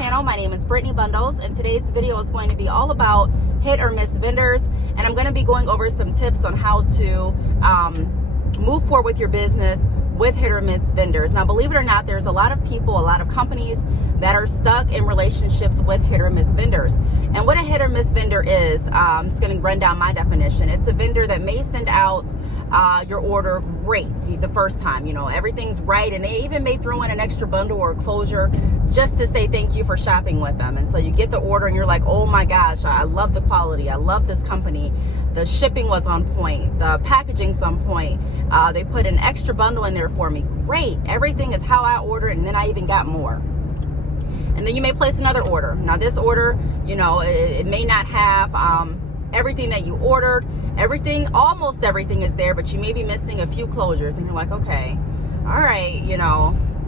channel. My name is Brittney Bundles, and today's video is going to be all about hit or miss vendors, and I'm going to be going over some tips on how to move forward with your business with hit or miss vendors. Now, believe it or not, there's a lot of people, a lot of companies that are stuck in relationships with hit or miss vendors. And what a hit or miss vendor is, I'm just going to run down my definition. It's a vendor that may send out your order great the first time, everything's right, and they even may throw in an extra bundle or a closure just to say thank you for shopping with them. And so you get the order and you're like, oh my gosh, I love the quality, I love this company, the shipping was on point, the packaging's on point, they put an extra bundle in there for me, great, everything is how I ordered, and then I even got more. And then you may place another order. Now this order, it may not have everything that you ordered. Almost everything is there, but you may be missing a few closures, and you're like, okay, all right,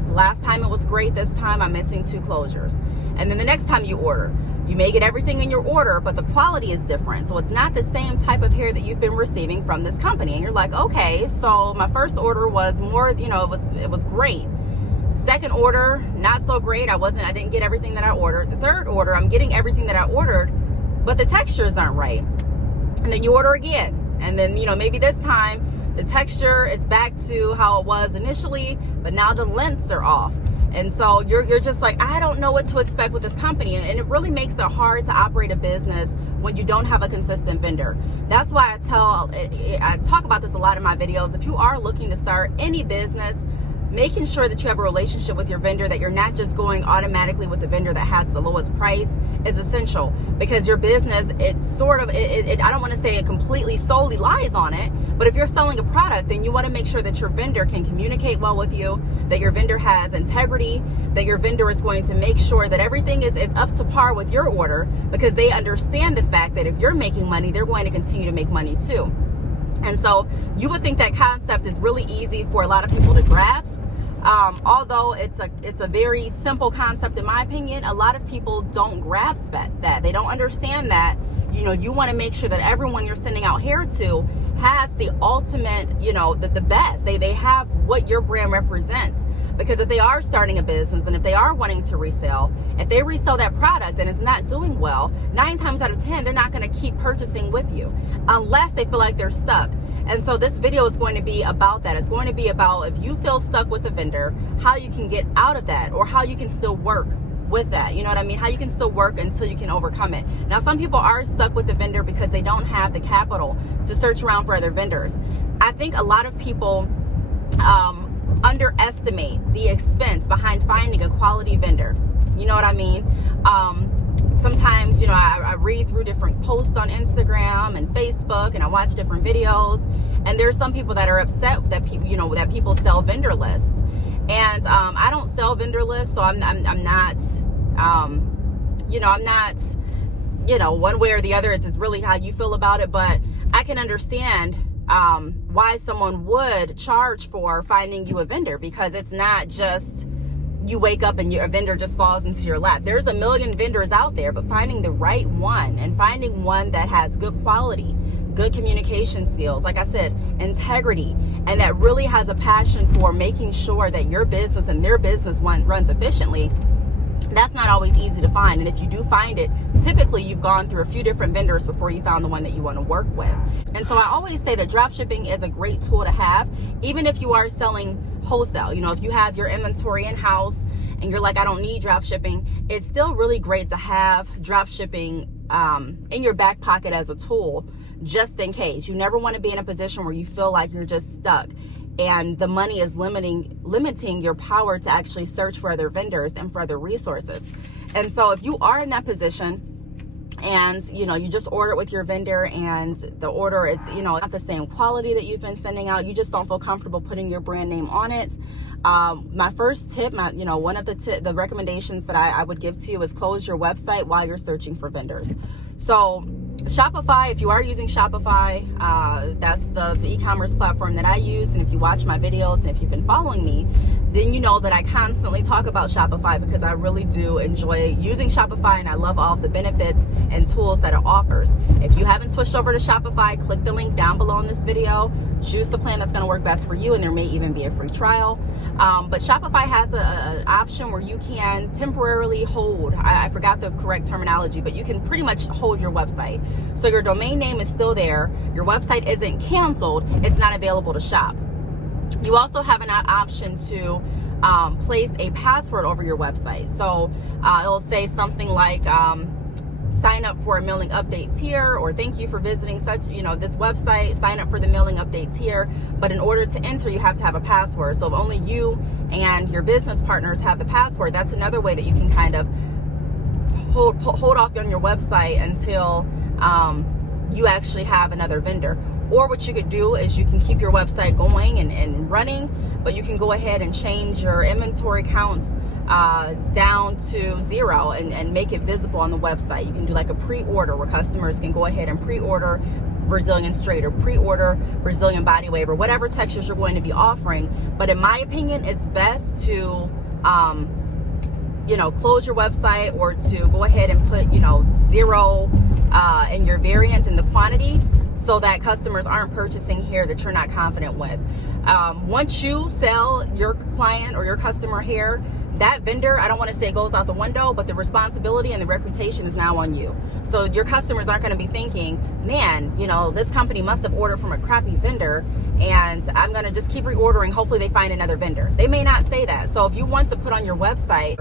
last time it was great, this time I'm missing 2 closures. And then the next time you order, you may get everything in your order, but the quality is different. So it's not the same type of hair that you've been receiving from this company. And you're like, okay, so my first order was more, it was great. Second order, not so great. I didn't get everything that I ordered. The third order, I'm getting everything that I ordered, but the textures aren't right. And then you order again. And then, maybe this time the texture is back to how it was initially, but now the lengths are off. And so you're just like, I don't know what to expect with this company. And it really makes it hard to operate a business when you don't have a consistent vendor. That's why I talk about this a lot in my videos. If you are looking to start any business, making sure that you have a relationship with your vendor, that you're not just going automatically with the vendor that has the lowest price, is essential, because your business, I don't want to say it completely solely lies on it, but if you're selling a product, then you want to make sure that your vendor can communicate well with you, that your vendor has integrity, that your vendor is going to make sure that everything is up to par with your order, because they understand the fact that if you're making money, they're going to continue to make money too. And so you would think that concept is really easy for a lot of people to grasp. Although it's a very simple concept, in my opinion, a lot of people don't grasp that. They don't understand that, you want to make sure that everyone you're sending out hair to has the ultimate, the best. They have what your brand represents. Because if they are starting a business and if they are wanting to resell, if they resell that product and it's not doing well, 9 times out of 10, they're not going to keep purchasing with you unless they feel like they're stuck. And so this video is going to be about that. It's going to be about, if you feel stuck with a vendor, how you can get out of that, or how you can still work with that. You know what I mean? How you can still work until you can overcome it. Now, some people are stuck with the vendor because they don't have the capital to search around for other vendors. I think a lot of people underestimate the expense behind finding a quality vendor. You know what I mean? Sometimes, I read through different posts on Instagram and Facebook, and I watch different videos, and there's some people that are upset that people, that people sell vendor lists. And I don't sell vendor lists, so I'm not one way or the other. It's really how you feel about it, but I can understand why someone would charge for finding you a vendor, because it's not just you wake up and a vendor just falls into your lap. There's a million vendors out there, but finding the right one, and finding one that has good quality, good communication skills, like I said, integrity, and that really has a passion for making sure that your business and their business runs efficiently, that's not always easy to find. And if you do find it, typically you've gone through a few different vendors before you found the one that you want to work with. And so I always say that drop shipping is a great tool to have, even if you are selling wholesale. If you have your inventory in-house and you're like, I don't need drop shipping, it's still really great to have drop shipping in your back pocket as a tool, just in case. You never want to be in a position where you feel like you're just stuck and the money is limiting your power to actually search for other vendors and for other resources. And so if you are in that position, and you just order it with your vendor, and the order is not the same quality that you've been sending out, you just don't feel comfortable putting your brand name on it, my first tip, one of the recommendations that I would give to you is close your website while you're searching for vendors. So Shopify, if you are using Shopify, that's the e-commerce platform that I use. And if you watch my videos and if you've been following me, then you know that I constantly talk about Shopify, because I really do enjoy using Shopify, and I love all of the benefits and tools that it offers. If you haven't switched over to Shopify, click the link down below in this video, choose the plan that's going to work best for you, and there may even be a free trial. But Shopify has an option where you can temporarily hold, I forgot the correct terminology, but you can pretty much hold your website. So your domain name is still there. Your website isn't canceled. It's not available to shop. You also have an option to place a password over your website. So it'll say something like, sign up for mailing updates here, or thank you for visiting this website, sign up for the mailing updates here. But in order to enter, you have to have a password. So if only you and your business partners have the password, that's another way that you can kind of hold off on your website until you actually have another vendor. Or what you could do is you can keep your website going and running, but you can go ahead and change your inventory counts down to 0 and make it visible on the website. You can do like a pre-order where customers can go ahead and pre-order Brazilian straight or pre-order Brazilian body wave or whatever textures you're going to be offering. But in my opinion, it's best to close your website, or to go ahead and put 0 in your variant in the quantity, so that customers aren't purchasing hair that you're not confident with. Once you sell your client or your customer hair, that vendor, I don't want to say it goes out the window, but the responsibility and the reputation is now on you. So your customers aren't going to be thinking, man, this company must have ordered from a crappy vendor and I'm going to just keep reordering. Hopefully they find another vendor. They may not say that. So if you want to put on your website,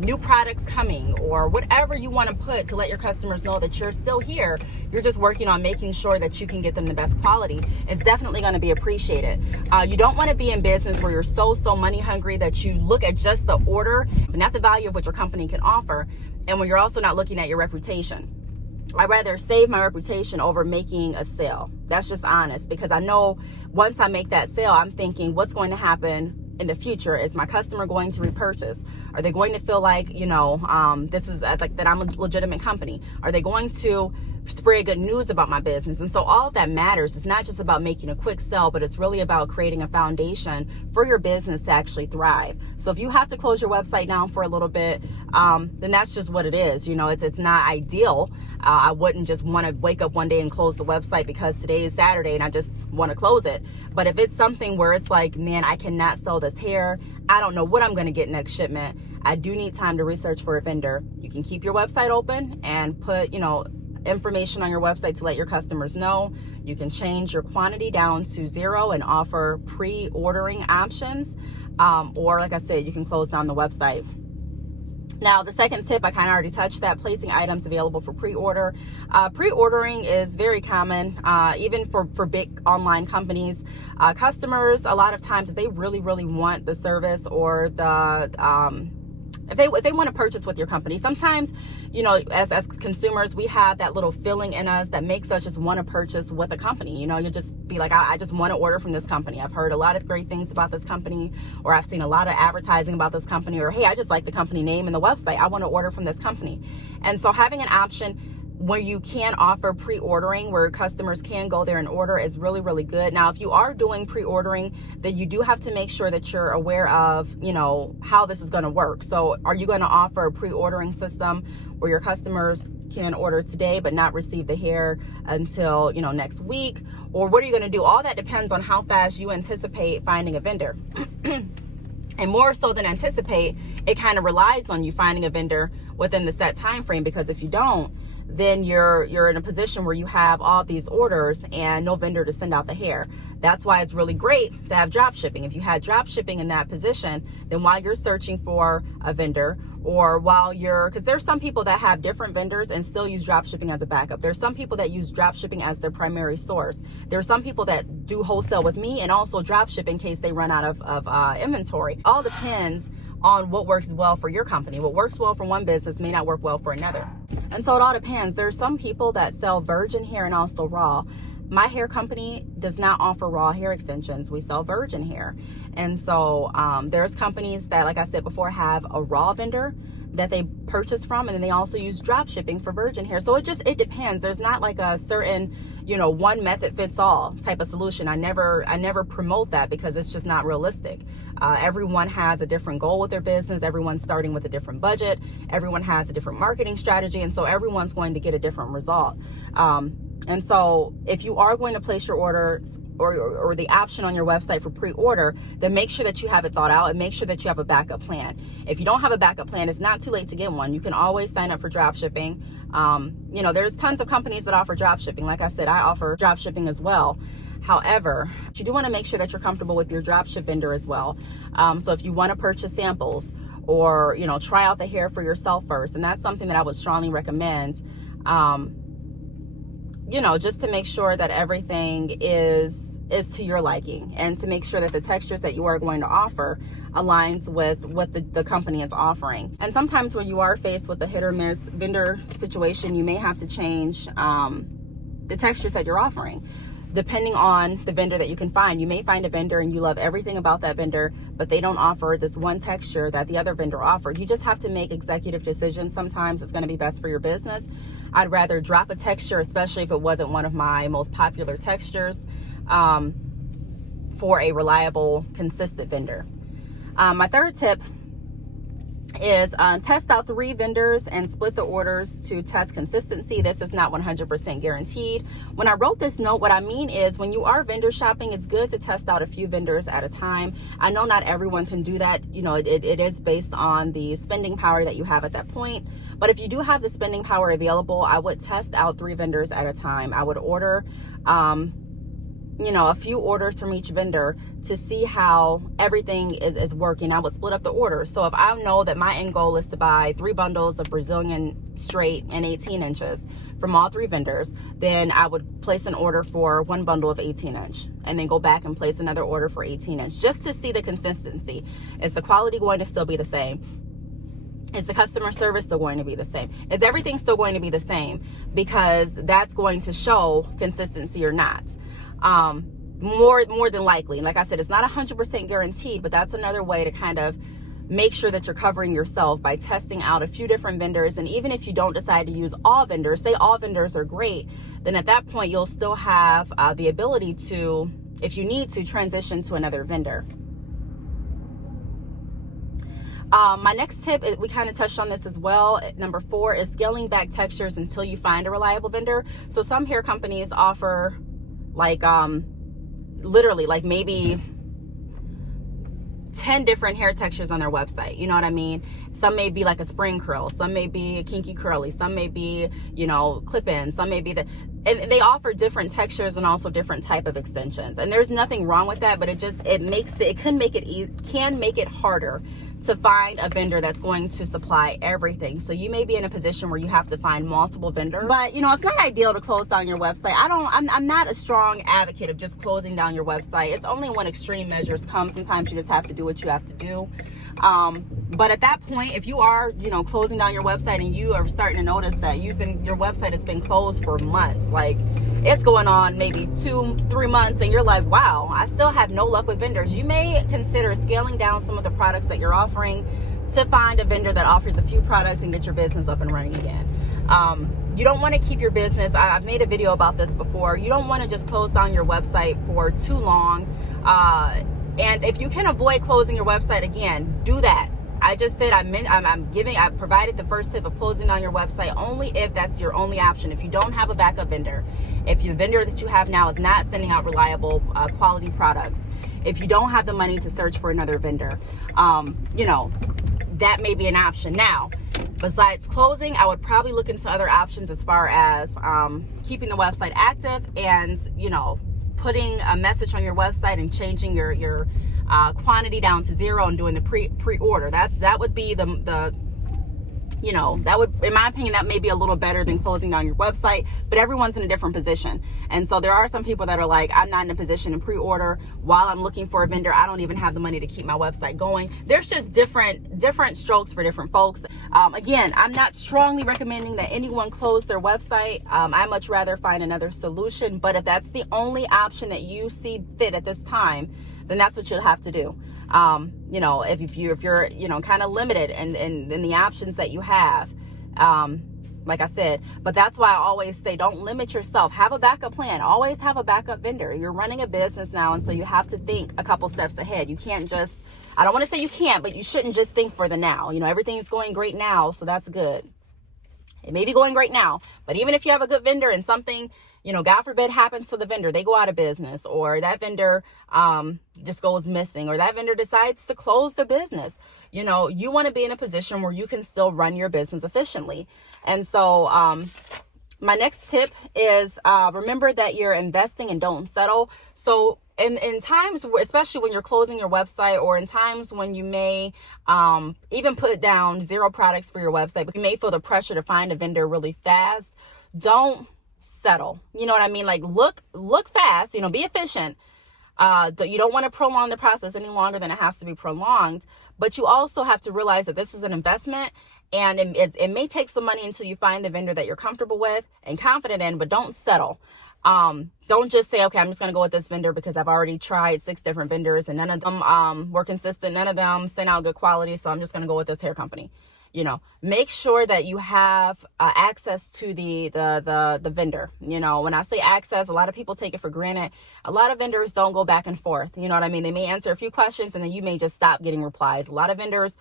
new products coming, or whatever you want to put to let your customers know that you're still here, you're just working on making sure that you can get them the best quality, it's definitely going to be appreciated. You don't want to be in business where you're so money hungry that you look at just the order, but not the value of what your company can offer, and when you're also not looking at your reputation. I'd rather save my reputation over making a sale. That's just honest, because I know once I make that sale, I'm thinking, what's going to happen in the future? Is my customer going to repurchase? Are they going to feel like, this is like that I'm a legitimate company? Are they going to spread good news about my business? And so all of that matters. It's not just about making a quick sell, but it's really about creating a foundation for your business to actually thrive. So if you have to close your website down for a little bit, then that's just what it is. It's not ideal. I wouldn't just want to wake up one day and close the website because today is Saturday and I just want to close it. But if it's something where it's like, man, I cannot sell this hair, I don't know what I'm going to get next shipment, I do need time to research for a vendor, you can keep your website open and put, information on your website to let your customers know. You can change your quantity down to 0 and offer pre-ordering options. Or like I said, you can close down the website. Now, the second tip, I kind of already touched that, placing items available for pre-order. Pre-ordering is very common, even for big online companies. Customers, a lot of times, if they really want the service or the if they want to purchase with your company, sometimes, as consumers, we have that little feeling in us that makes us just want to purchase with a company. You just be like, I just want to order from this company. I've heard a lot of great things about this company, or I've seen a lot of advertising about this company, or hey, I just like the company name and the website. I want to order from this company. And so having an option where you can offer pre-ordering, where customers can go there and order, is really good. Now, if you are doing pre-ordering, then you do have to make sure that you're aware of, how this is going to work. So are you going to offer a pre-ordering system where your customers can order today but not receive the hair until, next week? Or what are you going to do? All that depends on how fast you anticipate finding a vendor. And more so than anticipate, it kind of relies on you finding a vendor within the set time frame, because if you don't, then you're in a position where you have all these orders and no vendor to send out the hair. That's why it's really great to have drop shipping. If you had drop shipping in that position, then while you're searching for a vendor, or because there's some people that have different vendors and still use drop shipping as a backup. There's some people that use drop shipping as their primary source. There's some people that do wholesale with me and also drop ship in case they run out of inventory. All depends on what works well for your company. What works well for one business may not work well for another. And so it all depends. There's some people that sell virgin hair and also raw. My hair company does not offer raw hair extensions. We sell virgin hair. And so there's companies that, like I said before, have a raw vendor that they purchase from, and then they also use drop shipping for virgin hair. So it depends. There's not like a certain, one method fits all type of solution. I never promote that, because it's just not realistic. Everyone has a different goal with their business. Everyone's starting with a different budget. Everyone has a different marketing strategy. And so everyone's going to get a different result. And so if you are going to place your orders or the option on your website for pre-order, then make sure that you have it thought out and make sure that you have a backup plan. If you don't have a backup plan, it's not too late to get one. You can always sign up for drop shipping. You know, there's tons of companies that offer drop shipping. Like I said, I offer drop shipping as well. However, you do want to make sure that you're comfortable with your dropship vendor as well. So if you want to purchase samples or, you know, try out the hair for yourself first, and that's something that I would strongly recommend, you know, just to make sure that everything is to your liking and to make sure that the textures that you are going to offer aligns with what the company is offering. And sometimes when you are faced with a hit or miss vendor situation, you may have to change the textures that you're offering. Depending on the vendor that you can find. You may find a vendor and you love everything about that vendor, but they don't offer this one texture that the other vendor offered. You just have to make executive decisions. Sometimes it's going to be best for your business. I'd rather drop a texture, especially if it wasn't one of my most popular textures, for a reliable, consistent vendor. My third tip is test out 3 vendors and split the orders to test consistency. This is not 100% guaranteed. When I wrote this note, what I mean is when you are vendor shopping, it's good to test out a few vendors at a time. I know not everyone can do that. You know, it is based on the spending power that you have at that point. But if you do have the spending power available, I would test out 3 vendors at a time. I would order, you know, a few orders from each vendor to see how everything is working. I would split up the order. So if I know that my end goal is to buy 3 bundles of Brazilian straight and 18 inches from all 3 vendors, then I would place an order for 1 bundle of 18 inch and then go back and place another order for 18 inch just to see the consistency. Is the quality going to still be the same? Is the customer service still going to be the same? Is everything still going to be the same? Because that's going to show consistency or not. More than likely. Like I said, it's not 100% guaranteed, but that's another way to kind of make sure that you're covering yourself by testing out a few different vendors. And even if you don't decide to use all vendors, say all vendors are great, then at that point, you'll still have the ability to, if you need to, transition to another vendor. My next tip, we kind of touched on this as well. Number 4 is scaling back textures until you find a reliable vendor. So some hair companies offer like literally like maybe 10 different hair textures on their website. You know what I mean? Some may be like a spring curl, some may be a kinky curly, some may be, you know, clip-in, some may be and they offer different textures and also different type of extensions. And there's nothing wrong with that, but it can make it harder to find a vendor that's going to supply everything. So you may be in a position where you have to find multiple vendors, but you know, it's not ideal to close down your website. I'm not a strong advocate of just closing down your website. It's only when extreme measures come. Sometimes you just have to do what you have to do. But at that point, if you are, you know, closing down your website and you are starting to notice that your website has been closed for months, like it's going on maybe 2-3 months, and you're like, wow, I still have no luck with vendors, you may consider scaling down some of the products that you're offering to find a vendor that offers a few products and get your business up and running again. You don't want to keep your business, I've made a video about this before, you don't want to just close down your website for too long. And if you can avoid closing your website, again, do that. I just said I provided the first tip of closing down your website only if that's your only option. If you don't have a backup vendor, if the vendor that you have now is not sending out reliable quality products, if you don't have the money to search for another vendor, you know, that may be an option. Now, besides closing, I would probably look into other options as far as keeping the website active and, you know, putting a message on your website and changing your quantity down to 0 and doing the pre-order. That would be the you know, that would, in my opinion, that may be a little better than closing down your website, but everyone's in a different position. And so there are some people that are like, I'm not in a position to pre-order while I'm looking for a vendor. I don't even have the money to keep my website going. There's just different strokes for different folks. Again, I'm not strongly recommending that anyone close their website. I much rather find another solution, but if that's the only option that you see fit at this time, then that's what you'll have to do. You know, if you're, you know, kind of limited in the options that you have, like I said, but that's why I always say, don't limit yourself. Have a backup plan. Always have a backup vendor. You're running a business now. And so you have to think a couple steps ahead. You can't just, I don't want to say you can't, but you shouldn't just think for the now. You know, everything's going great now. So that's good. It may be going great now, but even if you have a good vendor and something, you know, God forbid happens to the vendor, they go out of business, or that vendor just goes missing, or that vendor decides to close the business. You know, you want to be in a position where you can still run your business efficiently. And so my next tip is remember that you're investing and don't settle. So in times, especially when you're closing your website, or in times when you may even put down 0 products for your website, but you may feel the pressure to find a vendor really fast, don't settle. You know what I mean? Like look fast, you know, be efficient. You don't want to prolong the process any longer than it has to be prolonged, but you also have to realize that this is an investment, and it may take some money until you find the vendor that you're comfortable with and confident in, but don't settle. Don't just say, okay, I'm just going to go with this vendor because I've already tried 6 different vendors and none of them were consistent. None of them sent out good quality. So I'm just going to go with this hair company. You know, make sure that you have access to the vendor. You know, when I say access, a lot of people take it for granted. A lot of vendors don't go back and forth. You know what I mean? They may answer a few questions and then you may just stop getting replies. A lot of vendors,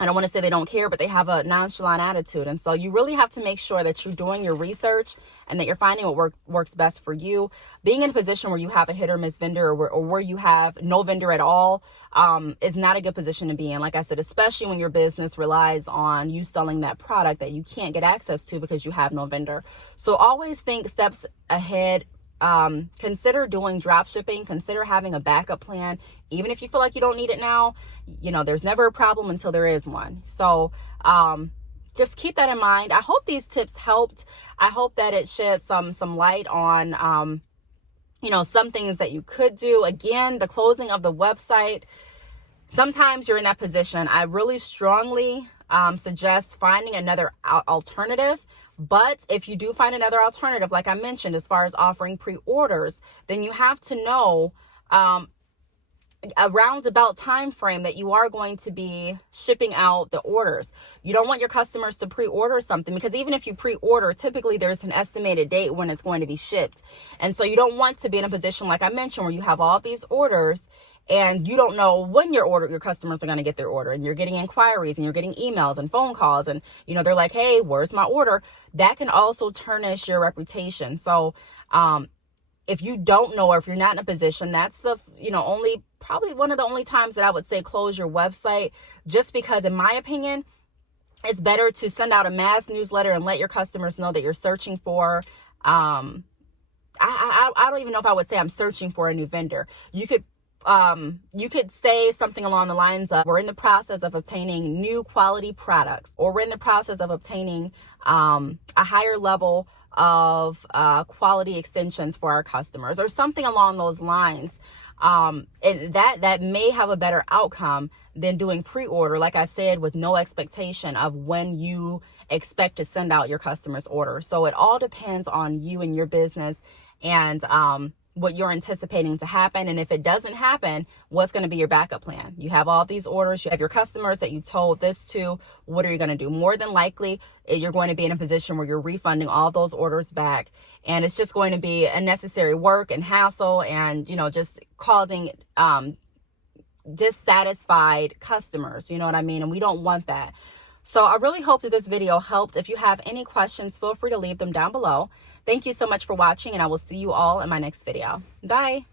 I don't want to say they don't care, but they have a nonchalant attitude. And so you really have to make sure that you're doing your research and that you're finding what works best for you. Being in a position where you have a hit or miss vendor, or where you have no vendor at all, is not a good position to be in. Like I said, especially when your business relies on you selling that product that you can't get access to because you have no vendor. So always think steps ahead. Consider doing drop shipping, consider having a backup plan. Even if you feel like you don't need it now, you know, there's never a problem until there is one. So, just keep that in mind. I hope these tips helped. I hope that it shed some light on, you know, some things that you could do. Again, the closing of the website, sometimes you're in that position. I really strongly, suggest finding another alternative. But if you do find another alternative, like I mentioned, as far as offering pre-orders, then you have to know a roundabout time frame that you are going to be shipping out the orders. You don't want your customers to pre-order something, because even if you pre-order, typically there's an estimated date when it's going to be shipped. And so you don't want to be in a position, like I mentioned, where you have all of these orders and you don't know when your customers are going to get their order, and you're getting inquiries and you're getting emails and phone calls, and you know, they're like, hey, where's my order? That can also tarnish your reputation. So if you don't know, or if you're not in a position, that's the, you know, probably one of the only times that I would say close your website, just because in my opinion, it's better to send out a mass newsletter and let your customers know that you're searching for, I don't even know if I would say I'm searching for a new vendor. You could say something along the lines of, we're in the process of obtaining new quality products, or we're in the process of obtaining a higher level of quality extensions for our customers, or something along those lines. And that may have a better outcome than doing pre-order, like I said, with no expectation of when you expect to send out your customers' order. So it all depends on you and your business, and what you're anticipating to happen. And if it doesn't happen, what's going to be your backup plan? You have all these orders, you have your customers that you told this to. What are you going to do? More than likely, you're going to be in a position where you're refunding all those orders back. And it's just going to be unnecessary work and hassle, and, you know, just causing dissatisfied customers. You know what I mean? And we don't want that. So I really hope that this video helped. If you have any questions, feel free to leave them down below. Thank you so much for watching, and I will see you all in my next video. Bye.